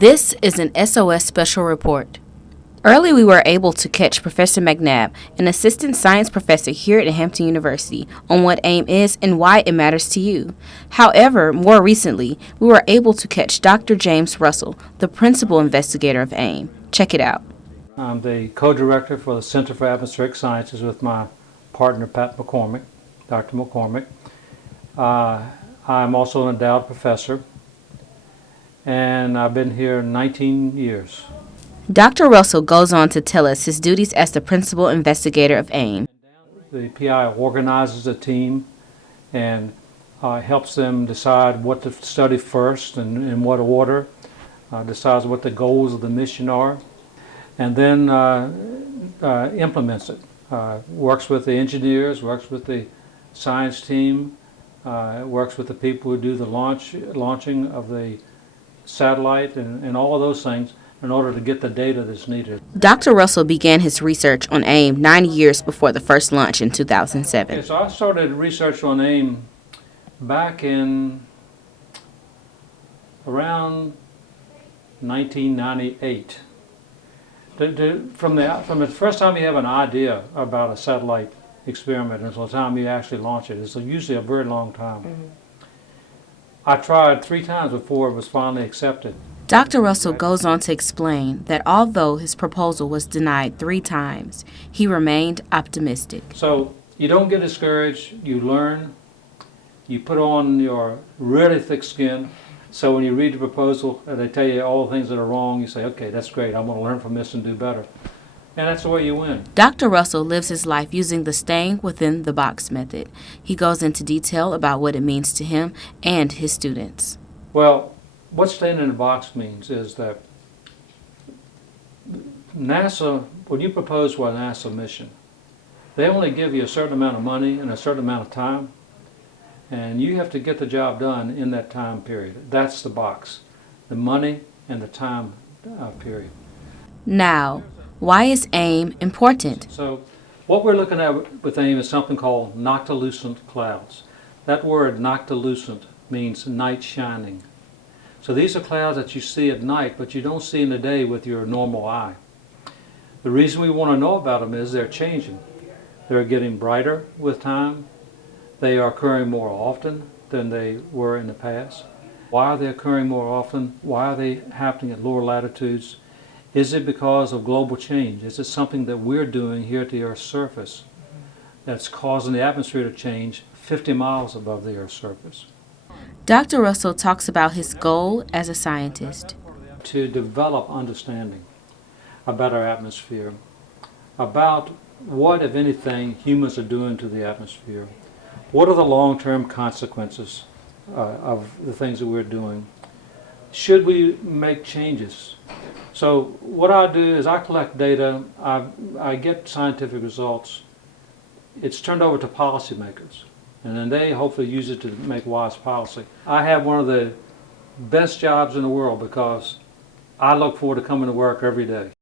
This is an SOS special report. Early, we were able to catch Professor McNabb, an assistant science professor here at Hampton University, on what AIM is and why it matters to you. However, more recently, we were able to catch Dr. James Russell, the principal investigator of AIM. Check it out. I'm the co-director for the Center for Atmospheric Sciences with my partner, Pat McCormick, Dr. McCormick. I'm also an endowed professor, and I've been here 19 years. Dr. Russell goes on to tell us his duties as the principal investigator of AIM. The PI organizes a team and helps them decide what to study first and in what order, decides what the goals of the mission are, and then implements it. Works with the engineers, works with the science team, works with the people who do the launching of the satellite and all of those things in order to get the data that's needed. Dr. Russell began his research on AIM 9 years before the first launch in 2007. Okay, so I started research on AIM back in around 1998. From the first time you have an idea about a satellite experiment until the time you actually launch it, it's usually a very long time. I tried 3 times before it was finally accepted. Dr. Russell goes on to explain that although his proposal was denied 3 times, he remained optimistic. So you don't get discouraged, you learn, you put on your really thick skin, so when you read the proposal and they tell you all the things that are wrong, you say, okay, that's great, I'm going to learn from this and do better. And that's the way you win. Dr. Russell lives his life using the staying within the box method. He goes into detail about what it means to him and his students. Well, what staying in the box means is that NASA, when you propose for a NASA mission, they only give you a certain amount of money and a certain amount of time, and you have to get the job done in that time period. That's the box, the money and the time period. Now, why is AIM important? So what we're looking at with AIM is something called noctilucent clouds. That word noctilucent means night shining. So these are clouds that you see at night, but you don't see in the day with your normal eye. The reason we want to know about them is they're changing. They're getting brighter with time. They are occurring more often than they were in the past. Why are they occurring more often? Why are they happening at lower latitudes? Is it because of global change? Is it something that we're doing here at the Earth's surface that's causing the atmosphere to change 50 miles above the Earth's surface? Dr. Russell talks about his goal as a scientist. To develop understanding about our atmosphere, about what, if anything, humans are doing to the atmosphere. What are the long-term consequences of the things that we're doing? Should we make changes? So what I do is I collect data, I get scientific results, it's turned over to policymakers, and then they hopefully use it to make wise policy. I have one of the best jobs in the world because I look forward to coming to work every day.